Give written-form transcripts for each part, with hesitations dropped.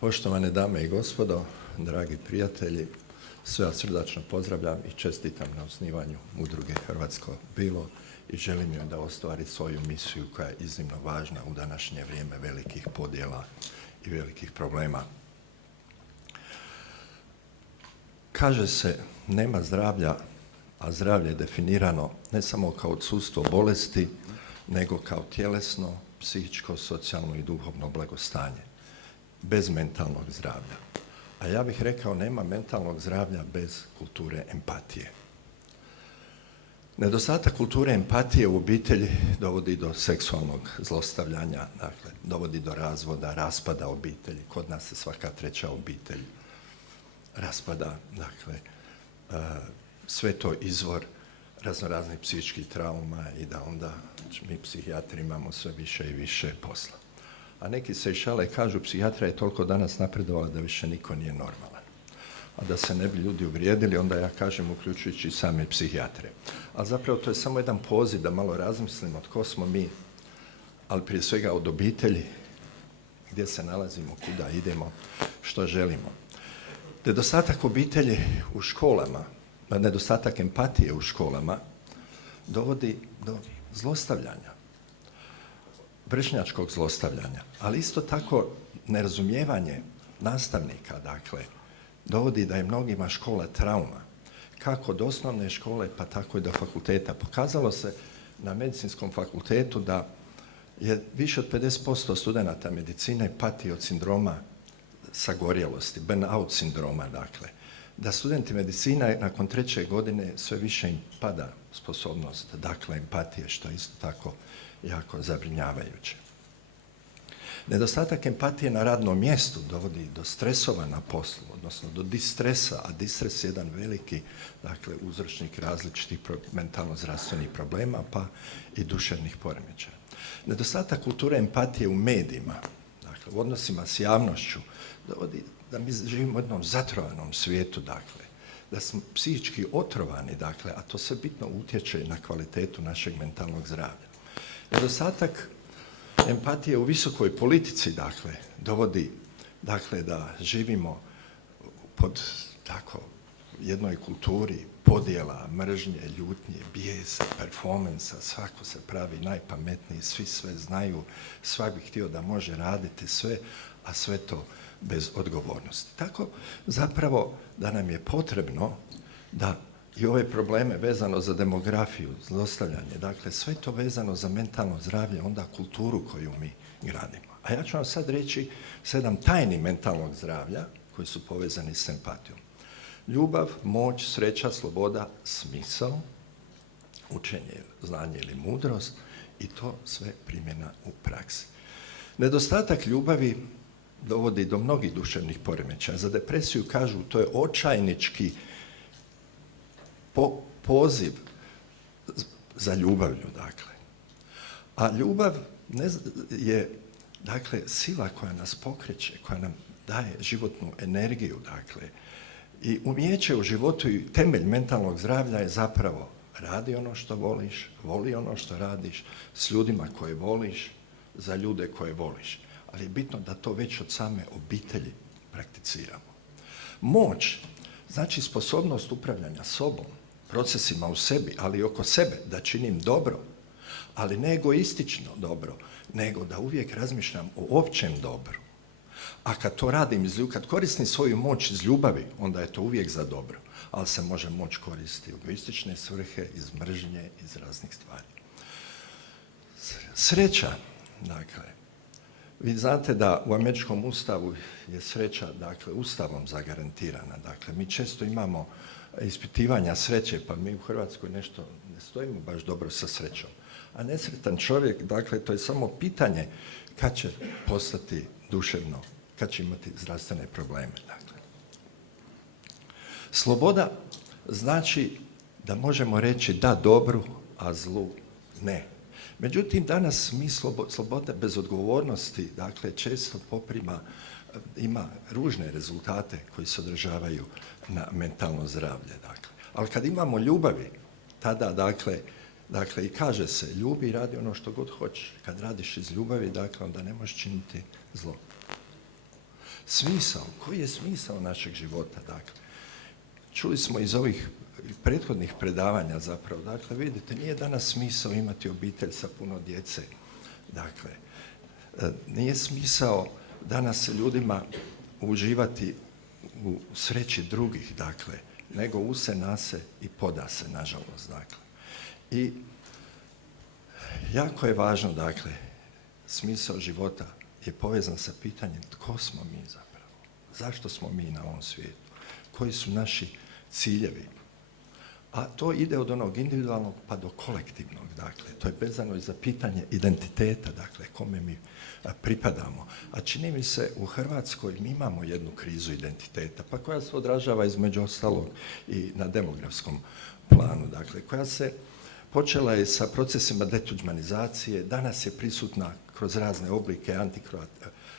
Poštovane dame i gospodo, dragi prijatelji, sve vas srdačno pozdravljam i čestitam na osnivanju udruge Hrvatsko bilo i želim joj da ostvari svoju misiju koja je iznimno važna u današnje vrijeme velikih podjela i velikih problema. Kaže se, nema zdravlja, a zdravlje je definirano ne samo kao odsustvo bolesti, nego kao tjelesno, psihičko, socijalno i duhovno blagostanje, bez mentalnog zdravlja. A ja bih rekao, nema mentalnog zdravlja bez kulture empatije. Nedostatak kulture empatije u obitelji dovodi do seksualnog zlostavljanja, dakle, dovodi do razvoda, raspada obitelji. Kod nas se svaka treća obitelj raspada, dakle, sve to izvor raznoraznih psihičkih trauma i da onda mi psihijatri imamo sve više i više posla. A neki se i šale, kažu, psihijatrija je toliko danas napredovala da više niko nije normalan. A da se ne bi ljudi uvrijedili, onda ja kažem, uključujući i same psihijatre. Ali zapravo to je samo jedan poziv da malo razmislimo tko smo mi, ali prije svega od obitelji, gdje se nalazimo, kuda idemo, što želimo. Nedostatak obitelji u školama, nedostatak empatije u školama dovodi do zlostavljanja, vršnjačkog zlostavljanja, ali isto tako nerazumijevanje nastavnika, dakle, dovodi da je mnogima škola trauma, kako od osnovne škole, pa tako i do fakulteta. Pokazalo se na medicinskom fakultetu da je više od 50% studenata medicine pati od sindroma sagorjelosti, burnout sindroma, dakle, da studenti medicine nakon 3. godine sve više im pada sposobnost, dakle, empatije, što je isto tako jako zabrinjavajuće. Nedostatak empatije na radnom mjestu dovodi do stresova na poslu, odnosno do distresa, a distres je jedan veliki, dakle, uzročnik različitih mentalno-zdravstvenih problema, pa i duševnih poremećaja. Nedostatak kulture empatije u medijima, dakle, u odnosima s javnošću, dovodi da mi živimo u jednom zatrovanom svijetu, dakle, da smo psihički otrovani, dakle, a to sve bitno utječe na kvalitetu našeg mentalnog zdravlja. Nedostatak empatije u visokoj politici, dakle, dovodi, dakle, da živimo pod tako jednoj kulturi podjela, mržnje, ljutnje, bijesa, performansa, svako se pravi najpametniji, svi sve znaju, svak bi htio da može raditi sve, a sve to bez odgovornosti. Tako zapravo da nam je potrebno da i ove probleme vezano za demografiju, zlostavljanje, dakle sve to vezano za mentalno zdravlje, onda kulturu koju mi gradimo. A ja ću vam sad reći 7 tajni mentalnog zdravlja koji su povezani s empatijom. Ljubav, moć, sreća, sloboda, smisao, učenje, znanje ili mudrost i to sve primjena u praksi. Nedostatak ljubavi dovodi do mnogih duševnih poremećaja. Za depresiju kažu to je očajnički poziv za ljubavlju, dakle. A ljubav je, dakle, sila koja nas pokreće, koja nam daje životnu energiju, dakle. I umijeće u životu i temelj mentalnog zdravlja je zapravo radi ono što voliš, voli ono što radiš, s ljudima koje voliš, za ljude koje voliš. Ali je bitno da to već od same obitelji prakticiramo. Moć znači sposobnost upravljanja sobom, procesima u sebi, ali i oko sebe, da činim dobro, ali ne egoistično dobro, nego da uvijek razmišljam o općem dobru. A kad to radim, kad koristim svoju moć iz ljubavi, onda je to uvijek za dobro, ali se može moć koristiti u egoistične svrhe, iz mržnje, iz raznih stvari. Sreća, dakle, vi znate da u američkom ustavu je sreća, dakle, ustavom zagarantirana. Dakle, mi često imamo ispitivanja sreće, pa mi u Hrvatskoj nešto ne stojimo baš dobro sa srećom. A nesretan čovjek, dakle, to je samo pitanje kad će postati duševno, kad će imati zdravstvene probleme. Dakle. Sloboda znači da možemo reći da dobru, a zlu ne. Međutim, danas mi sloboda bez odgovornosti, dakle, često poprima, ima ružne rezultate koji se odražavaju na mentalno zdravlje. Dakle. Ali kad imamo ljubavi, tada, dakle, i kaže se, ljubi i radi ono što god hoćeš. Kad radiš iz ljubavi, dakle, onda ne možeš činiti zlo. Smisao, koji je smisao našeg života, dakle? Čuli smo iz ovih prethodnih predavanja zapravo, dakle, vidite, nije danas smisao imati obitelj sa puno djece, dakle, nije smisao danas ljudima uživati u sreći drugih, dakle, nego use nase i poda se, nažalost, dakle. I jako je važno, dakle, smisao života je povezan sa pitanjem tko smo mi zapravo, zašto smo mi na ovom svijetu, koji su naši ciljevi. A to ide od onog individualnog pa do kolektivnog, dakle, to je vezano i za pitanje identiteta, dakle, kome mi pripadamo. A čini mi se u Hrvatskoj mi imamo jednu krizu identiteta, pa koja se odražava između ostalog i na demografskom planu, dakle, koja se počela je sa procesima detuđmanizacije, danas je prisutna kroz razne oblike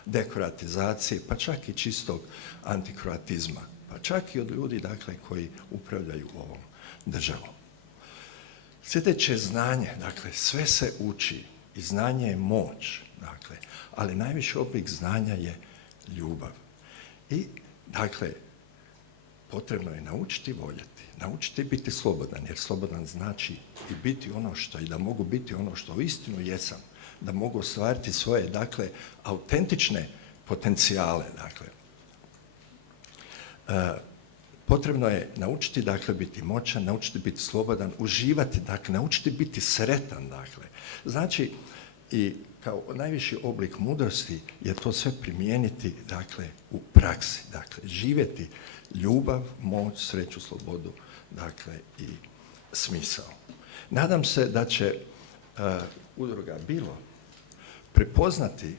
dekroatizacije, pa čak i čistog antikroatizma, pa čak i od ljudi, dakle, koji upravljaju ovom državom. Sljedeće je znanje, dakle, sve se uči i znanje je moć, dakle, ali najviši oblik znanja je ljubav. I, dakle, potrebno je naučiti voljeti, naučiti biti slobodan, jer slobodan znači i biti ono što, i da mogu biti ono što uistinu jesam, da mogu ostvariti svoje, dakle, autentične potencijale, dakle. Potrebno je naučiti, dakle, biti moćan, naučiti biti slobodan, uživati, dakle, naučiti biti sretan, dakle. Znači, i kao najviši oblik mudrosti je to sve primijeniti, dakle, u praksi, dakle, živjeti ljubav, moć, sreću, slobodu, dakle, i smisao. Nadam se da će udruga Bilo prepoznati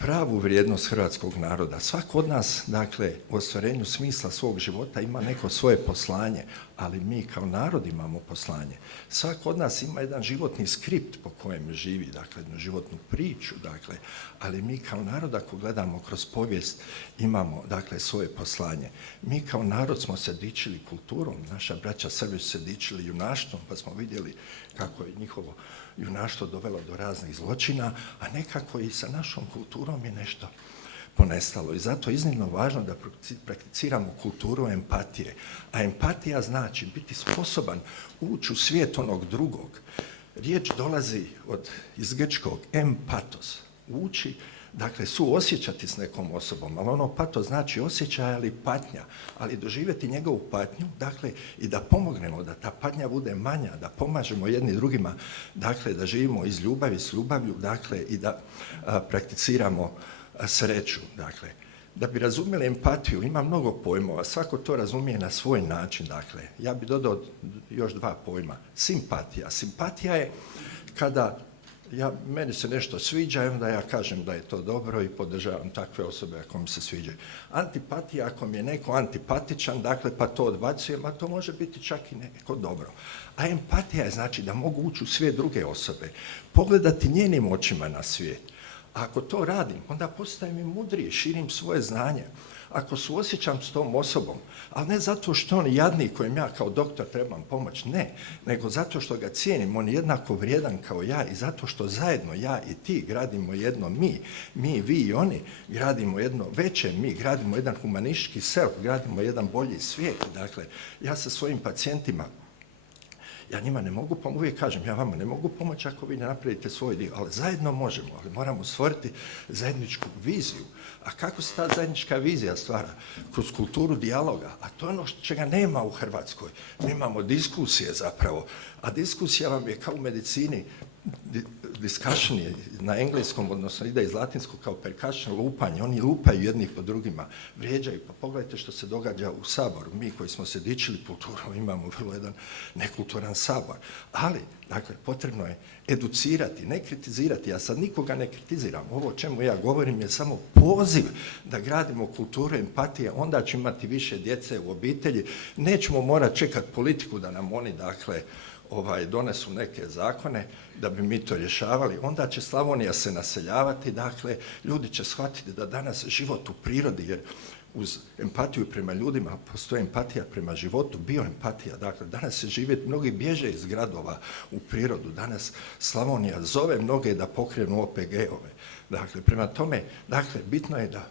pravu vrijednost hrvatskog naroda. Svako od nas, dakle, u ostvarenju smisla svog života ima neko svoje poslanje, ali mi kao narod imamo poslanje. Svako od nas ima jedan životni skript po kojem živi, dakle, jednu životnu priču, dakle, ali mi kao narod, ako gledamo kroz povijest, imamo, dakle, svoje poslanje. Mi kao narod smo se dičili kulturom, naša braća Srbi su se dičili junaštvom, pa smo vidjeli kako je njihovo junaštvo dovelo do raznih zločina, a nekako i sa našom kulturom je nešto ponestalo. I zato je iznimno važno da prakticiramo kulturu empatije. A empatija znači biti sposoban ući u svijet onog drugog. Riječ dolazi iz grčkog empatos, ući, dakle, suosjećati s nekom osobom, ali ono pato znači osjećaj ili patnja, ali doživjeti njegovu patnju, dakle, i da pomognemo da ta patnja bude manja, da pomažemo jedni drugima, dakle, da živimo iz ljubavi, s ljubavlju, dakle, i da prakticiramo sreću, dakle. Da bi razumjeli empatiju, ima mnogo pojmova, svako to razumije na svoj način, dakle. Ja bi dodao još dva pojma. Simpatija. Simpatija je kada meni se nešto sviđa i onda ja kažem da je to dobro i podržavam takve osobe ako mi se sviđaju. Antipatija, ako mi je neko antipatičan, dakle, pa to odbacujem, a to može biti čak i neko dobro. A empatija je znači da mogu ući u svijet druge osobe, pogledati njenim očima na svijet. A ako to radim, onda postajem i mudriji, širim svoje znanje. Ako suosjećam s tom osobom, ali ne zato što on je jadnik kojem ja kao doktor trebam pomoć, ne, nego zato što ga cijenim, on je jednako vrijedan kao ja i zato što zajedno ja i ti gradimo jedno mi, vi i oni, gradimo jedno veće mi, gradimo jedan humanistički self, gradimo jedan bolji svijet. Dakle, ja sa svojim pacijentima, ja njima ne mogu pomoći, uvijek kažem, ja vama ne mogu pomoći ako vi ne napravite svoj dio, ali zajedno možemo, ali moramo stvoriti zajedničku viziju. A kako se ta zajednička vizija stvara? Kroz kulturu dijaloga, a to je ono čega nema u Hrvatskoj. Mi imamo diskusije zapravo, a diskusija vam je kao u medicini, discussion je na engleskom, odnosno ide iz latinskog kao percussion, lupanje, oni lupaju jedni po drugima, vrijeđaju, pa pogledajte što se događa u Saboru, mi koji smo se dičili kulturom imamo vrlo jedan nekulturan Sabor, ali, dakle, potrebno je educirati, ne kritizirati, ja sad nikoga ne kritiziram, ovo o čemu ja govorim je samo poziv da gradimo kulturu empatije, onda ćemo imati više djece u obitelji, nećemo morati čekati politiku da nam oni, dakle, donesu neke zakone da bi mi to rješavali, onda će Slavonija se naseljavati, dakle, ljudi će shvatiti da danas život u prirodi, jer uz empatiju prema ljudima postoji empatija prema životu, bioempatija, dakle, danas se žive, mnogi bježe iz gradova u prirodu, danas Slavonija zove mnoge da pokrenu OPG-ove, dakle, prema tome, dakle, bitno je da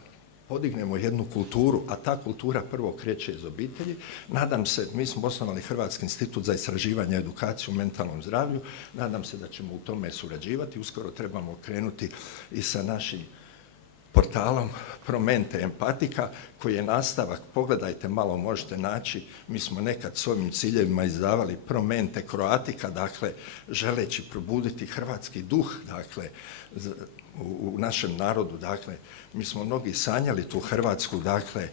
podignemo jednu kulturu, a ta kultura prvo kreće iz obitelji. Nadam se, mi smo osnovali Hrvatski institut za istraživanje i edukaciju u mentalnom zdravlju, nadam se da ćemo u tome surađivati, uskoro trebamo krenuti i sa našim portalom Promente Empatika, koji je nastavak, pogledajte malo, možete naći, mi smo nekad s ovim ciljevima izdavali Promente Croatica, dakle, želeći probuditi hrvatski duh, dakle, u našem narodu, dakle, mi smo mnogi sanjali tu Hrvatsku, dakle,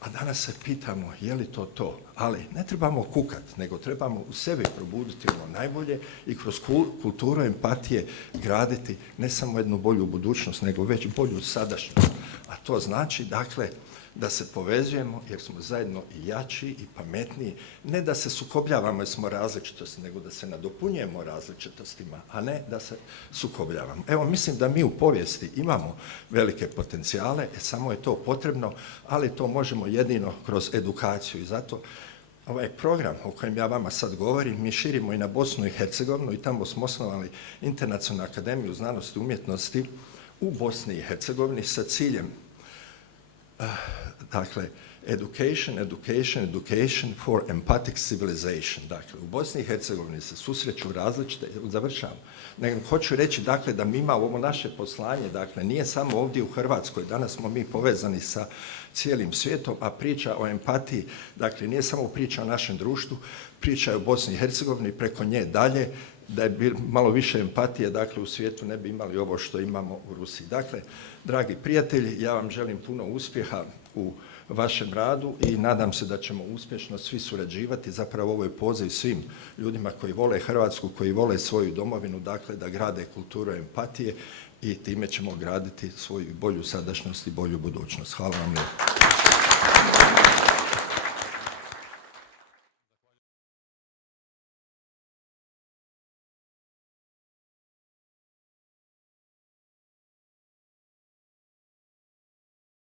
a danas se pitamo je li to, ali ne trebamo kukati, nego trebamo u sebi probuditi ono najbolje i kroz kulturu empatije graditi ne samo jednu bolju budućnost, nego već bolju sadašnjost. A to znači, dakle, da se povezujemo jer smo zajedno i jači i pametniji, ne da se sukobljavamo jer smo različitosti, nego da se nadopunjujemo različitostima, a ne da se sukobljavamo. Evo, mislim da mi u povijesti imamo velike potencijale, samo je to potrebno, ali to možemo jedino kroz edukaciju i zato ovaj program o kojem ja vama sad govorim, mi širimo i na Bosnu i Hercegovinu i tamo smo osnovali Internacionalnu akademiju znanosti i umjetnosti u Bosni i Hercegovini sa ciljem dakle, education for empathic civilization. Dakle, u Bosni i Hercegovini se susreću različite, završavam, nego hoću reći, dakle, da mi imamo ovo naše poslanje, dakle, nije samo ovdje u Hrvatskoj, danas smo mi povezani sa cijelim svijetom, a priča o empatiji, dakle, nije samo priča o našem društvu, priča je o Bosni i Hercegovini, preko nje dalje, da je bilo malo više empatije, dakle, u svijetu ne bi imali ovo što imamo u Rusiji. Dakle, dragi prijatelji, ja vam želim puno uspjeha u vašem radu i nadam se da ćemo uspješno svi surađivati. Zapravo ovo je poziv svim ljudima koji vole Hrvatsku, koji vole svoju domovinu, dakle, da grade kulturu empatije i time ćemo graditi svoju bolju sadašnjost i bolju budućnost. Hvala vam lijepo.